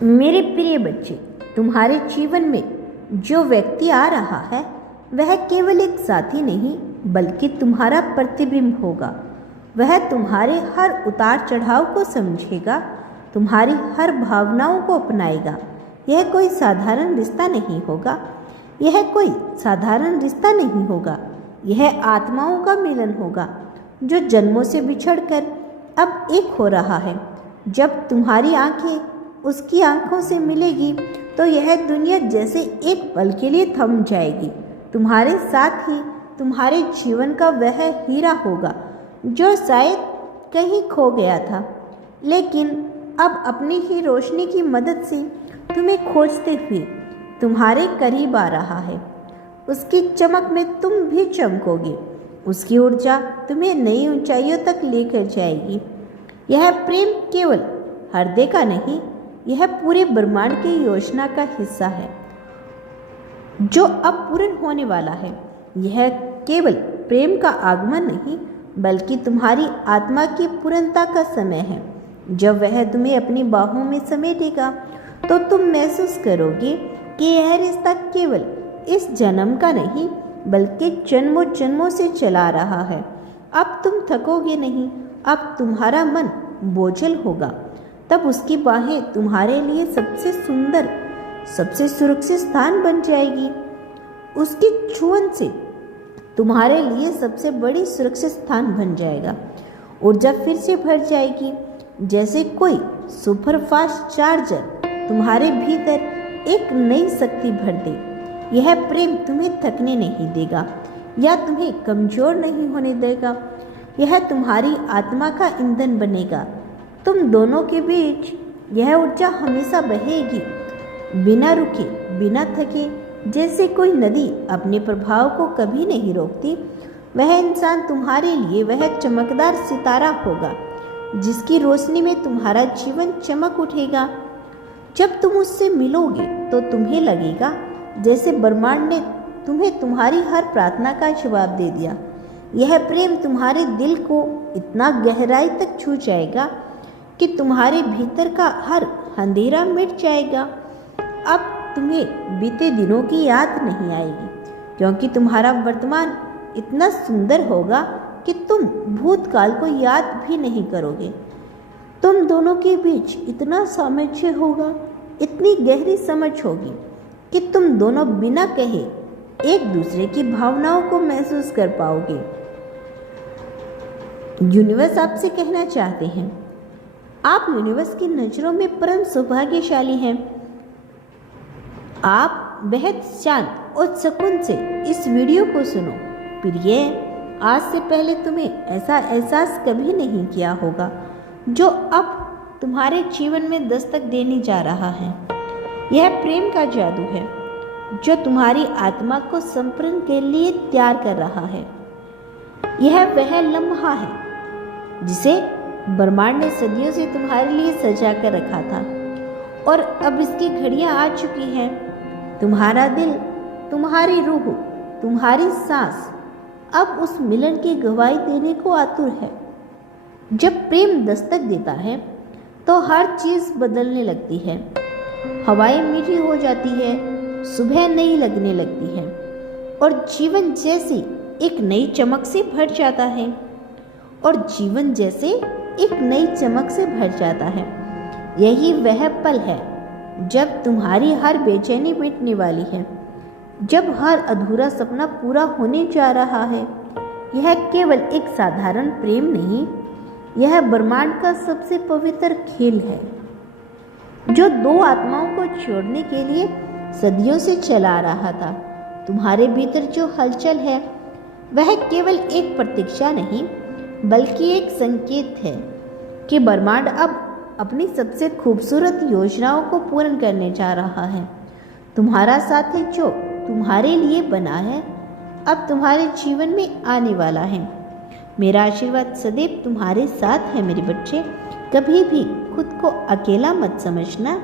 मेरे प्रिय बच्चे, तुम्हारे जीवन में जो व्यक्ति आ रहा है वह केवल एक साथी नहीं बल्कि तुम्हारा प्रतिबिंब होगा। वह तुम्हारे हर उतार चढ़ाव को समझेगा, तुम्हारी हर भावनाओं को अपनाएगा। यह कोई साधारण रिश्ता नहीं होगा, यह कोई साधारण रिश्ता नहीं होगा, यह आत्माओं का मिलन होगा जो जन्मों से बिछड़कर अब एक हो रहा है। जब तुम्हारी आंखें उसकी आंखों से मिलेगी तो यह दुनिया जैसे एक पल के लिए थम जाएगी। तुम्हारे साथ ही तुम्हारे जीवन का वह हीरा होगा जो शायद कहीं खो गया था, लेकिन अब अपनी ही रोशनी की मदद से तुम्हें खोजते हुए तुम्हारे करीब आ रहा है। उसकी चमक में तुम भी चमकोगे, उसकी ऊर्जा तुम्हें नई ऊंचाइयों तक लेकर जाएगी। यह प्रेम केवल हृदय का नहीं, यह पूरे ब्रह्मांड की योजना का हिस्सा है जो अब पूर्ण होने वाला है। यह केवल प्रेम का आगमन नहीं बल्कि तुम्हारी आत्मा की पूर्णता का समय है। जब वह तुम्हें अपनी बाहों में समेटेगा तो तुम महसूस करोगे कि यह रिश्ता केवल इस जन्म का नहीं बल्कि जन्मों जन्मों से चला रहा है। अब तुम थकोगे नहीं, अब तुम्हारा मन बोझल होगा। तब उसकी बाहें तुम्हारे लिए सबसे सुंदर, सबसे सुरक्षित स्थान बन जाएगी। उसकी छुअन से तुम्हारे लिए सबसे बड़ी सुरक्षित स्थान बन जाएगा। ऊर्जा फिर से भर जाएगी, जैसे कोई सुपरफास्ट चार्जर तुम्हारे भीतर एक नई शक्ति भर दे। यह प्रेम तुम्हें थकने नहीं देगा या तुम्हें कमजोर नहीं होने देगा। यह तुम्हारी आत्मा का ईंधन बनेगा। तुम दोनों के बीच यह ऊर्जा हमेशा बहेगी, बिना रुके, बिना थके। जैसे कोई नदी अपने प्रभाव को कभी नहीं रोकती, वह इंसान तुम्हारे लिए वह चमकदार सितारा होगा जिसकी रोशनी में तुम्हारा जीवन चमक उठेगा। जब तुम उससे मिलोगे तो तुम्हें लगेगा जैसे ब्रह्मांड ने तुम्हें तुम्हारी हर प्रार्थना का जवाब दे दिया। यह प्रेम तुम्हारे दिल को इतना गहराई तक छू जाएगा कि तुम्हारे भीतर का हर अंधेरा मिट जाएगा। अब तुम्हें बीते दिनों की याद नहीं आएगी क्योंकि तुम्हारा वर्तमान इतना सुंदर होगा कि तुम भूतकाल को याद भी नहीं करोगे। तुम दोनों के बीच इतना सामंजस्य होगा, इतनी गहरी समझ होगी कि तुम दोनों बिना कहे एक दूसरे की भावनाओं को महसूस कर पाओगे। यूनिवर्स आपसे कहना चाहते हैं, आप यूनिवर्स की नज़रों में परम सौभाग्यशाली हैं। आप बेहद शांत और सुकून से इस वीडियो को सुनो। प्रिय, आज से पहले तुम्हें ऐसा एहसास कभी नहीं किया होगा जो अब तुम्हारे जीवन में दस्तक देने जा रहा है। यह प्रेम का जादू है जो तुम्हारी आत्मा को संपूर्ण के लिए तैयार कर रहा है। यह वह लम्हा है जिसे ब्रह्मांड ने सदियों से तुम्हारे लिए सजा कर रखा था और अब इसकी घड़ियां आ चुकी हैं। तुम्हारा दिल, तुम्हारी रूह, तुम्हारी सांस अब उस मिलन की गवाही देने को आतुर है। जब प्रेम दस्तक देता है तो हर चीज बदलने लगती है। हवाएं मीठी हो जाती है, सुबह नई लगने लगती है और जीवन जैसे एक नई चमक से भर जाता है यही वह पल है जब तुम्हारी हर बेचैनी मिटने वाली है, जब हर अधूरा सपना पूरा होने जा रहा है। यह केवल एक साधारण प्रेम नहीं, यह ब्रह्मांड का सबसे पवित्र खेल है जो दो आत्माओं को जोड़ने के लिए सदियों से चला रहा था। तुम्हारे भीतर जो हलचल है वह केवल एक प्रतीक्षा नहीं बल्कि एक संकेत है कि ब्रह्मांड अब अपनी सबसे खूबसूरत योजनाओं को पूर्ण करने जा रहा है। तुम्हारा साथी जो तुम्हारे लिए बना है अब तुम्हारे जीवन में आने वाला है। मेरा आशीर्वाद सदैव तुम्हारे साथ है मेरे बच्चे। कभी भी खुद को अकेला मत समझना।